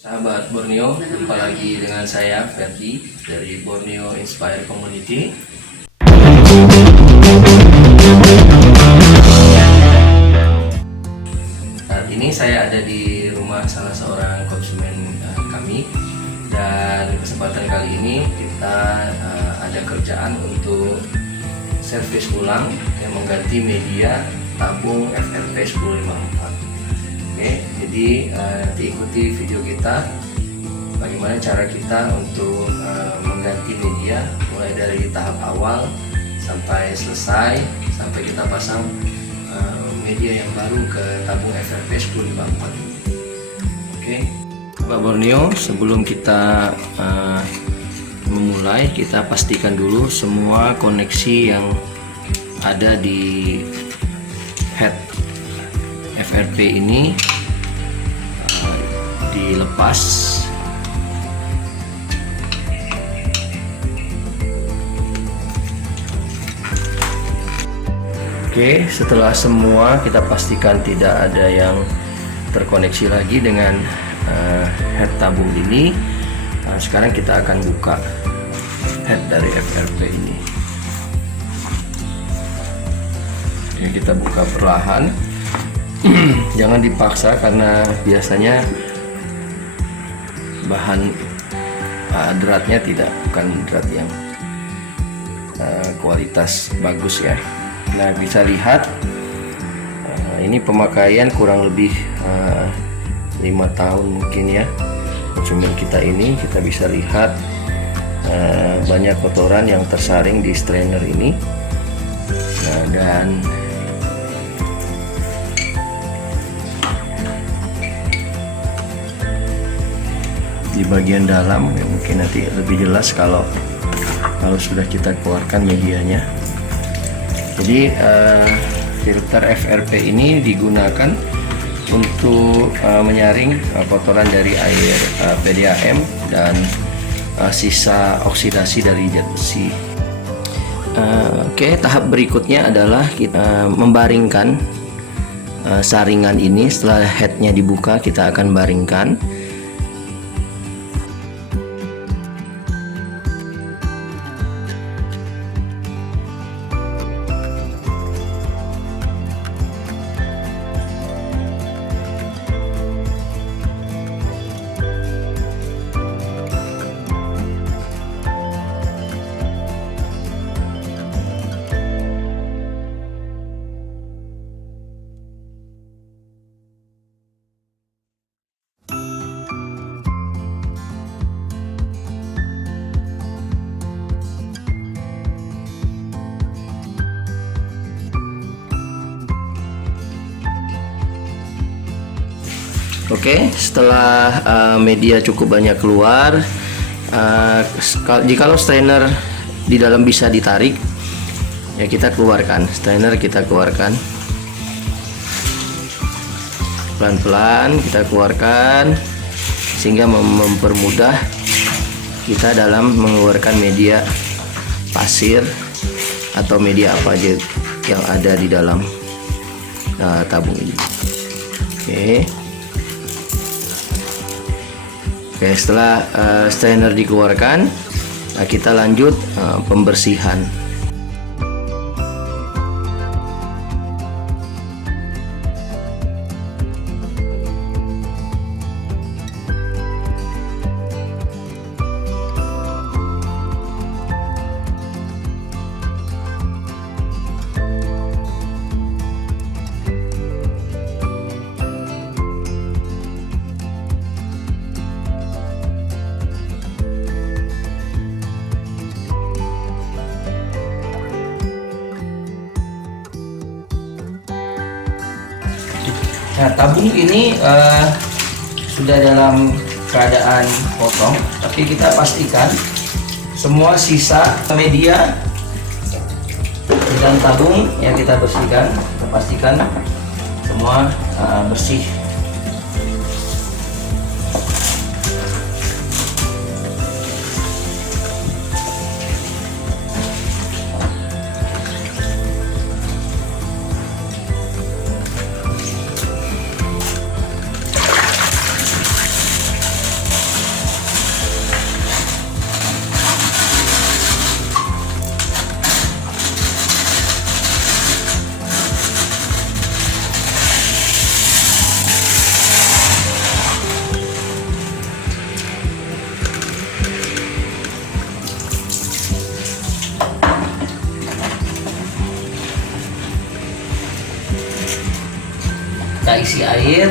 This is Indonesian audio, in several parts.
Sahabat Borneo, jumpa lagi dengan saya Ferdi dari Borneo Inspire Community. Saat ini saya ada di rumah salah seorang konsumen kami, dan kesempatan kali ini kita ada kerjaan untuk servis ulang yang mengganti media tabung FRP 1054. Oke, jadi diikuti video kita bagaimana cara kita untuk mengganti media mulai dari tahap awal sampai selesai, sampai kita pasang media yang baru ke tabung FRP 1054. Oke, Pak Borneo, sebelum kita memulai, kita pastikan dulu semua koneksi yang ada di head FRP ini dilepas. Oke, setelah semua kita pastikan tidak ada yang terkoneksi lagi dengan head tabung ini. Sekarang kita akan buka head dari FRP ini. Oke, kita buka perlahan. Jangan dipaksa karena biasanya bahan dratnya bukan drat yang kualitas bagus ya. Nah, bisa lihat ini pemakaian kurang lebih 5 tahun mungkin ya. Konsumen kita ini, kita bisa lihat banyak kotoran yang tersaring di strainer ini. Nah, dan di bagian dalam ya, mungkin nanti lebih jelas kalau sudah kita keluarkan medianya. Jadi filter FRP ini digunakan untuk menyaring kotoran dari air PDAM dan sisa oksidasi dari jet besi. Oke, tahap berikutnya adalah kita membaringkan saringan ini. Setelah headnya dibuka, kita akan baringkan. Oke, setelah media cukup banyak keluar, jikalau strainer di dalam bisa ditarik, ya kita keluarkan strainer, kita keluarkan pelan-pelan, kita keluarkan sehingga mempermudah kita dalam mengeluarkan media pasir atau media apa aja yang ada di dalam tabung ini. Oke, setelah strainer dikeluarkan, kita lanjut pembersihan. Nah, tabung ini sudah dalam keadaan kosong, tapi kita pastikan semua sisa media di dalam tabung yang kita bersihkan, kita pastikan semua bersih. Kita isi air.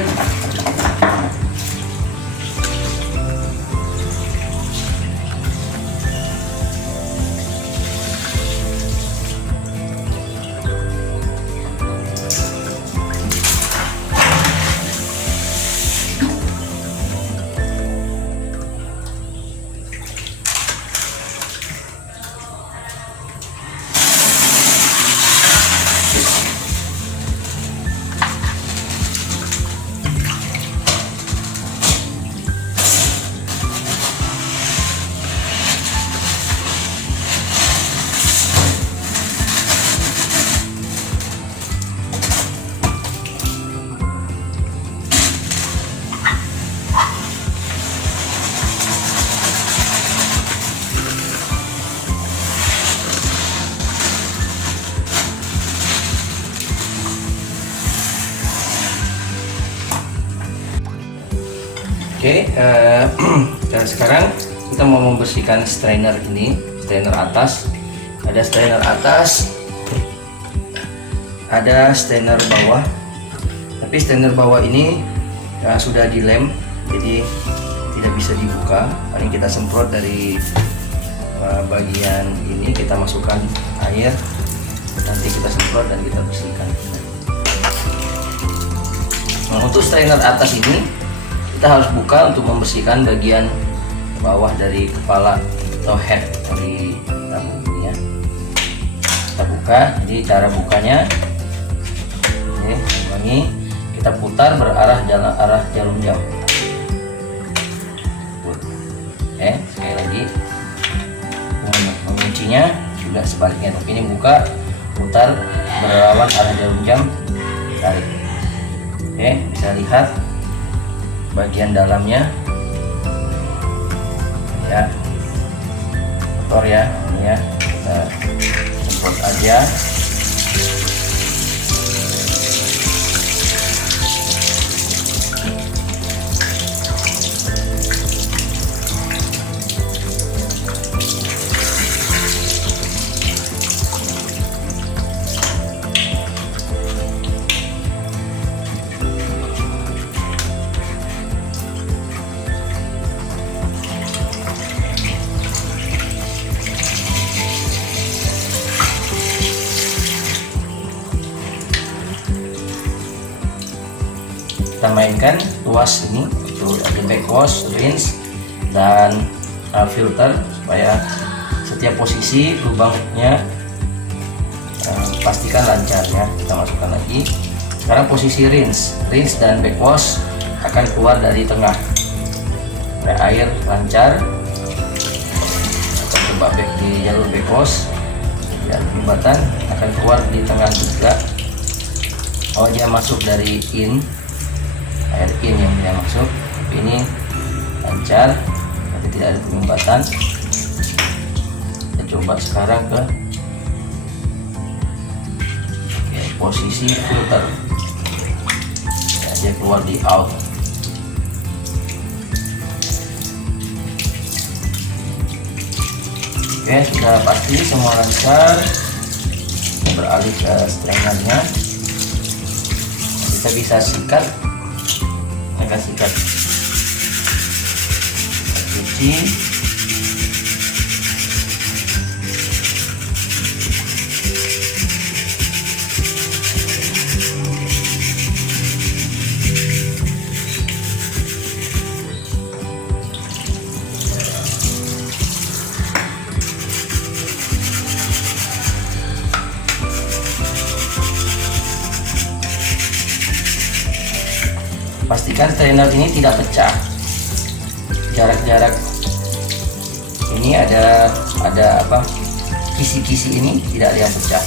Oke, dan sekarang kita mau membersihkan strainer ini, strainer atas. Ada strainer atas, ada strainer bawah. Tapi strainer bawah ini sudah dilem, jadi tidak bisa dibuka. Paling kita semprot dari bagian ini, kita masukkan air, nanti kita semprot dan kita bersihkan. Nah, untuk strainer atas ini kita harus buka untuk membersihkan bagian bawah dari kepala atau head dari tabung ini ya. Kita buka, jadi cara bukanya ini kita putar berarah arah jarum jam. Sekali lagi menguncinya juga sebaliknya, tapi ini buka, putar berlawan arah jarum jam, tarik. Bisa lihat bagian dalamnya ya, kotor ya, ini ya, kita semprot aja. akan mainkan tuas ini, itu ada backwash, rinse, dan filter supaya setiap posisi lubangnya pastikan lancar ya. Kita masukkan lagi. Sekarang posisi rinse dan backwash akan keluar dari tengah supaya air lancar. Kita coba back di jalur backwash ya, jembatan akan keluar di tengah juga. Oh, dia masuk dari air in yang dia masuk, tapi ini lancar, tapi tidak ada penyumbatan. Kita coba sekarang ke posisi filter ya, dia keluar di out. Oke, sudah pasti semua lancar. Kita beralih ke strainernya. Kita bisa sikat, cuci. Pastikan strainer ini tidak pecah. Jarak-jarak ini ada apa? Kisi-kisi ini tidak ada yang pecah.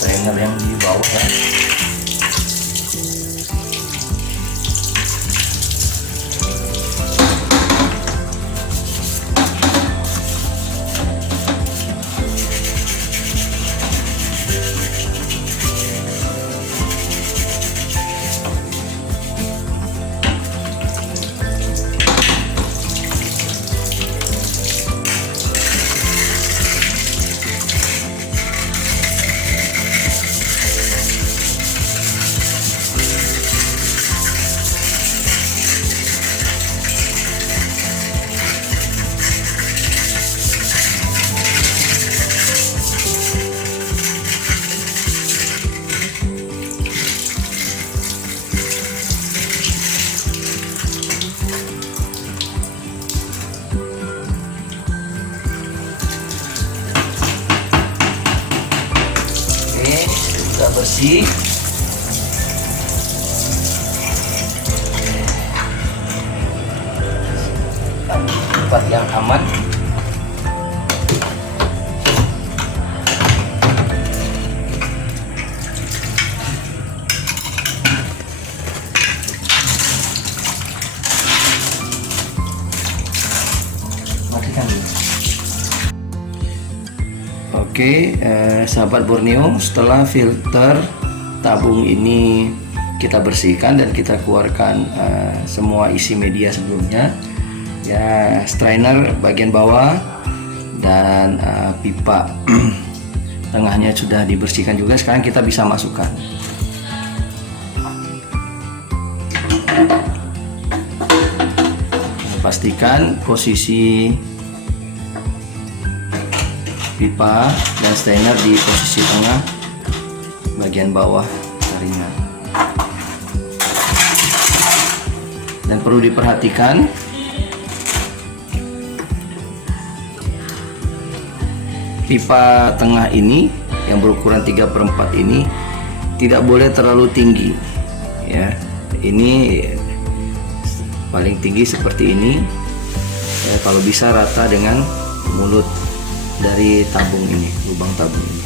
Strainer yang di bawah ya. Sudah bersih. Tempat yang aman. Matikan dulu. Oke, sahabat Borneo, setelah filter tabung ini kita bersihkan dan kita keluarkan semua isi media sebelumnya, ya, strainer bagian bawah dan pipa tengahnya sudah dibersihkan juga. Sekarang kita bisa masukkan. Pastikan posisi pipa dan strainer di posisi tengah bagian bawah jaringan. Dan perlu diperhatikan pipa tengah ini yang berukuran 3/4 ini tidak boleh terlalu tinggi ya. Ini paling tinggi seperti ini ya, kalau bisa rata dengan mulut dari tabung ini, lubang tabung ini.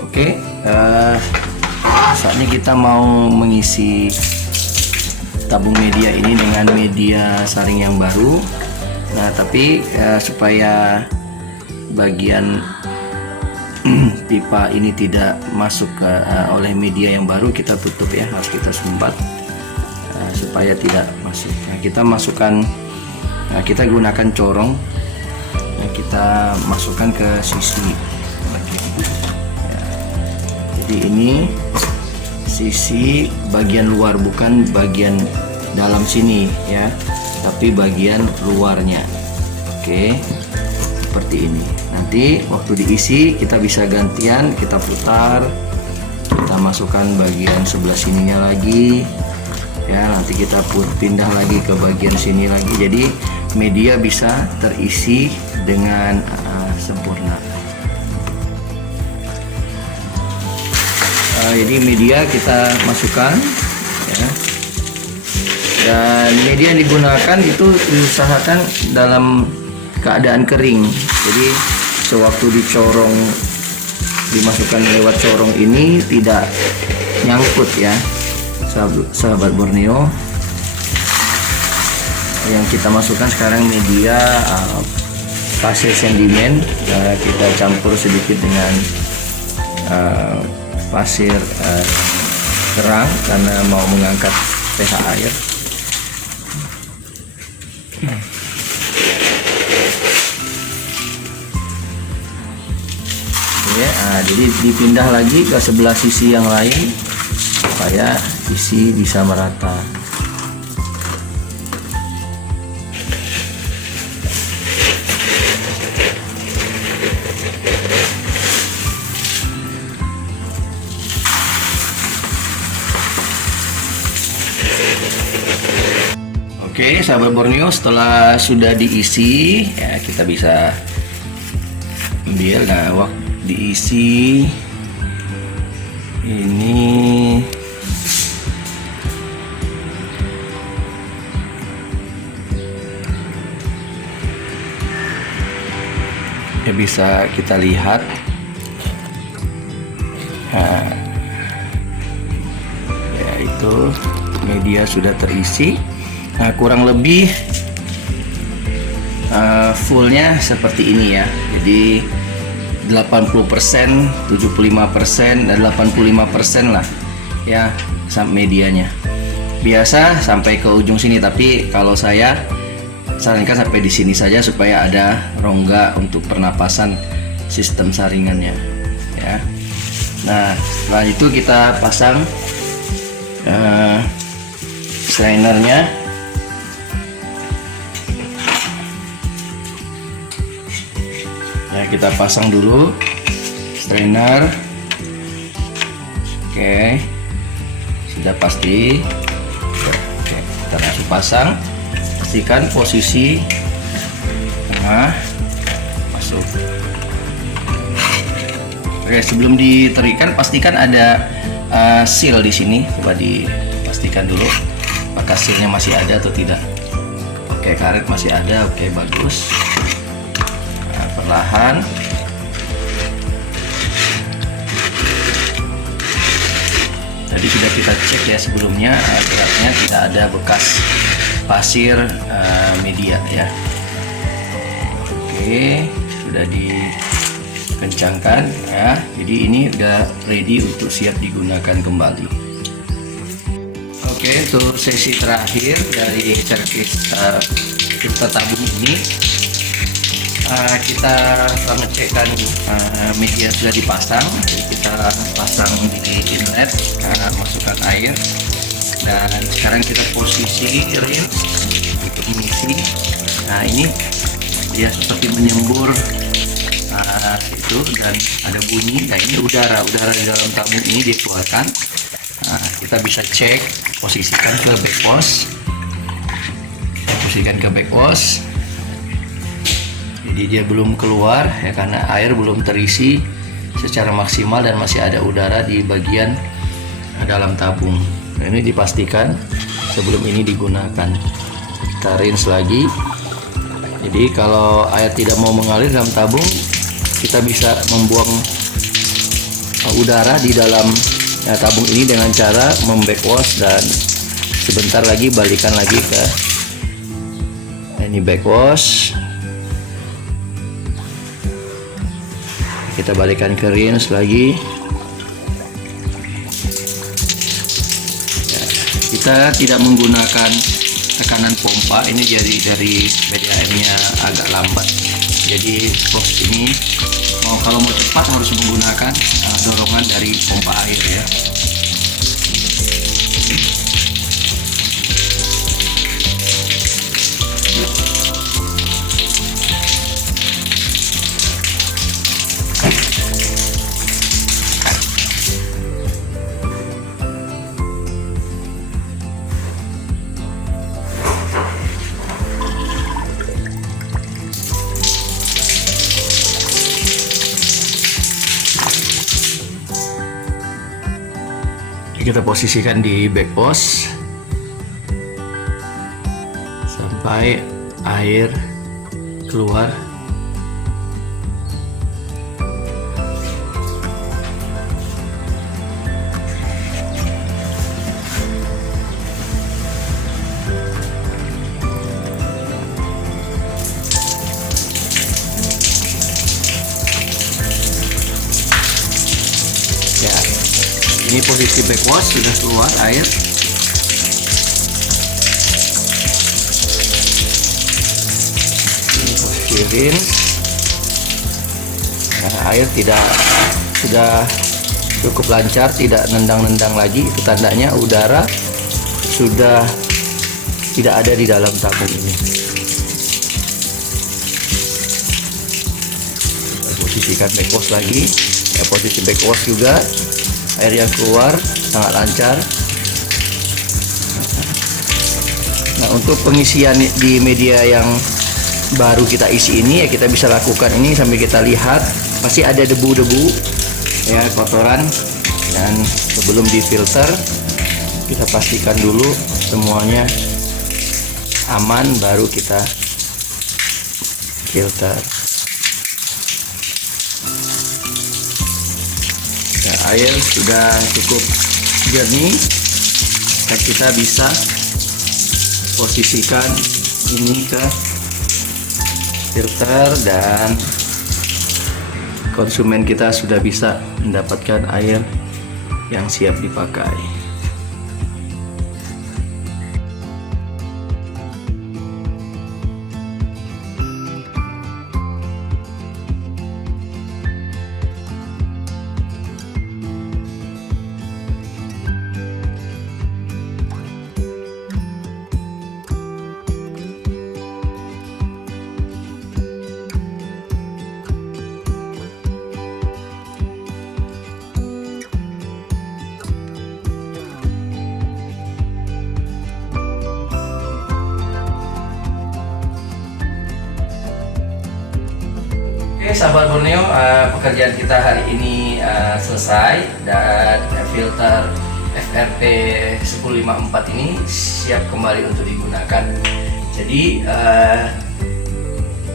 Oke, saatnya kita mau mengisi tabung media ini dengan media saring yang baru. Nah, tapi supaya bagian pipa ini tidak masuk oleh media yang baru, kita tutup ya, harus kita sumbat supaya tidak masuk. masuk. Nah, kita gunakan corong. Nah, kita masukkan ke sisi ya. Jadi ini sisi bagian luar, bukan bagian dalam sini ya, tapi bagian luarnya. Oke, seperti ini. Nanti waktu diisi kita bisa gantian, kita putar, kita masukkan bagian sebelah sininya lagi ya, nanti kita pindah lagi ke bagian sini lagi, jadi media bisa terisi dengan sempurna. Jadi media kita masukkan ya, dan media yang digunakan itu diusahakan dalam keadaan kering, jadi sewaktu dicorong, dimasukkan lewat corong ini tidak nyangkut ya sahabat Borneo. Yang kita masukkan sekarang media pasir sedimen, kita campur sedikit dengan pasir terang karena mau mengangkat pH air. Ya, jadi dipindah lagi ke sebelah sisi yang lain supaya isi bisa merata. Oke, sahabat Borneo, setelah sudah diisi ya, kita bisa ambil. Nah, waktu diisi ini ya, bisa kita lihat. Nah, ya, itu media sudah terisi. Nah, kurang lebih fullnya seperti ini ya, jadi 80%, 75% dan 85% lah ya medianya. Biasa sampai ke ujung sini, tapi kalau saya sarankan sampai di sini saja supaya ada rongga untuk pernapasan sistem saringannya ya. Nah, setelah itu kita pasang strainernya. Ya, kita pasang dulu strainer. Oke, sudah pasti. Oke, kita langsung pasang. Pastikan posisi tengah masuk. Oke, sebelum diterikan pastikan ada seal di sini. Coba dipastikan dulu apakah sealnya masih ada atau tidak. Oke, karet masih ada. Oke, bagus. Nah, perlahan. Tadi sudah kita cek ya sebelumnya, beratnya tidak ada bekas pasir media ya. Oke, sudah dikencangkan ya. Jadi ini udah ready untuk siap digunakan kembali. Oke, untuk sesi terakhir dari servis filter tabung ini, kita mengecekkan media sudah dipasang. Jadi kita pasang di inlet, masukkan air, dan sekarang kita posisi rinse untuk mengisi. Nah, ini dia seperti menyembur itu dan ada bunyi. Nah, ini udara di dalam tabung ini dikeluarkan. Kita bisa cek, posisikan ke back hose. Posisikan ke back hose. Jadi dia belum keluar ya karena air belum terisi secara maksimal dan masih ada udara di bagian dalam tabung. Nah, ini dipastikan sebelum ini digunakan. Kita rinse lagi. Jadi kalau air tidak mau mengalir dalam tabung, kita bisa membuang udara di dalam tabung ini dengan cara membackwash dan sebentar lagi balikan lagi ke ini backwash. Kita balikan ke rinse lagi. Ya, kita tidak menggunakan tekanan pompa ini jadi dari PDAM-nya agak lambat. Jadi proses ini kalau mau cepat harus menggunakan dorongan dari pompa air ya. Kita posisikan di back post sampai air keluar. Ya, ini posisi backwash, sudah keluar air. Ini posisi rinse. Nah, air sudah cukup lancar, tidak nendang-nendang lagi. Itu tandanya udara sudah tidak ada di dalam tabung ini. Kita posisikan backwash lagi. Ya, posisi backwash juga. Air yang keluar sangat lancar. Nah, untuk pengisian di media yang baru kita isi ini ya, kita bisa lakukan ini sambil kita lihat pasti ada debu-debu ya, kotoran, dan sebelum difilter kita pastikan dulu semuanya aman baru kita filter. Air sudah cukup jernih dan kita bisa posisikan ini ke filter dan konsumen kita sudah bisa mendapatkan air yang siap dipakai. Oke, sahabat Borneo, pekerjaan kita hari ini selesai dan filter FRP 1054 ini siap kembali untuk digunakan. Jadi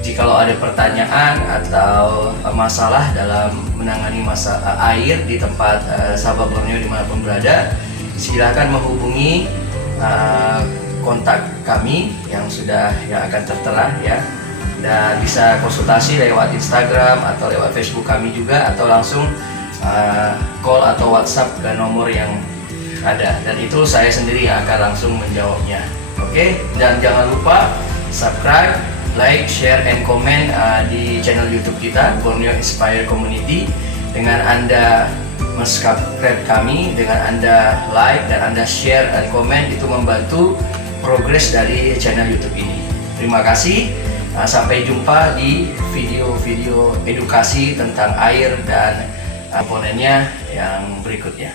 jikalau ada pertanyaan atau masalah dalam menangani air di tempat sahabat Borneo dimanapun berada, silahkan menghubungi kontak kami yang akan tertera ya. Dan bisa konsultasi lewat Instagram atau lewat Facebook kami juga, atau langsung call atau WhatsApp ke nomor yang ada, dan itu saya sendiri yang akan langsung menjawabnya. Oke, dan jangan lupa subscribe, like, share, and comment di channel YouTube kita Borneo Inspire Community. Dengan Anda subscribe kami, dengan Anda like dan Anda share dan komen, itu membantu progres dari channel YouTube ini. Terima kasih. Sampai jumpa di video-video edukasi tentang air dan komponennya yang berikutnya.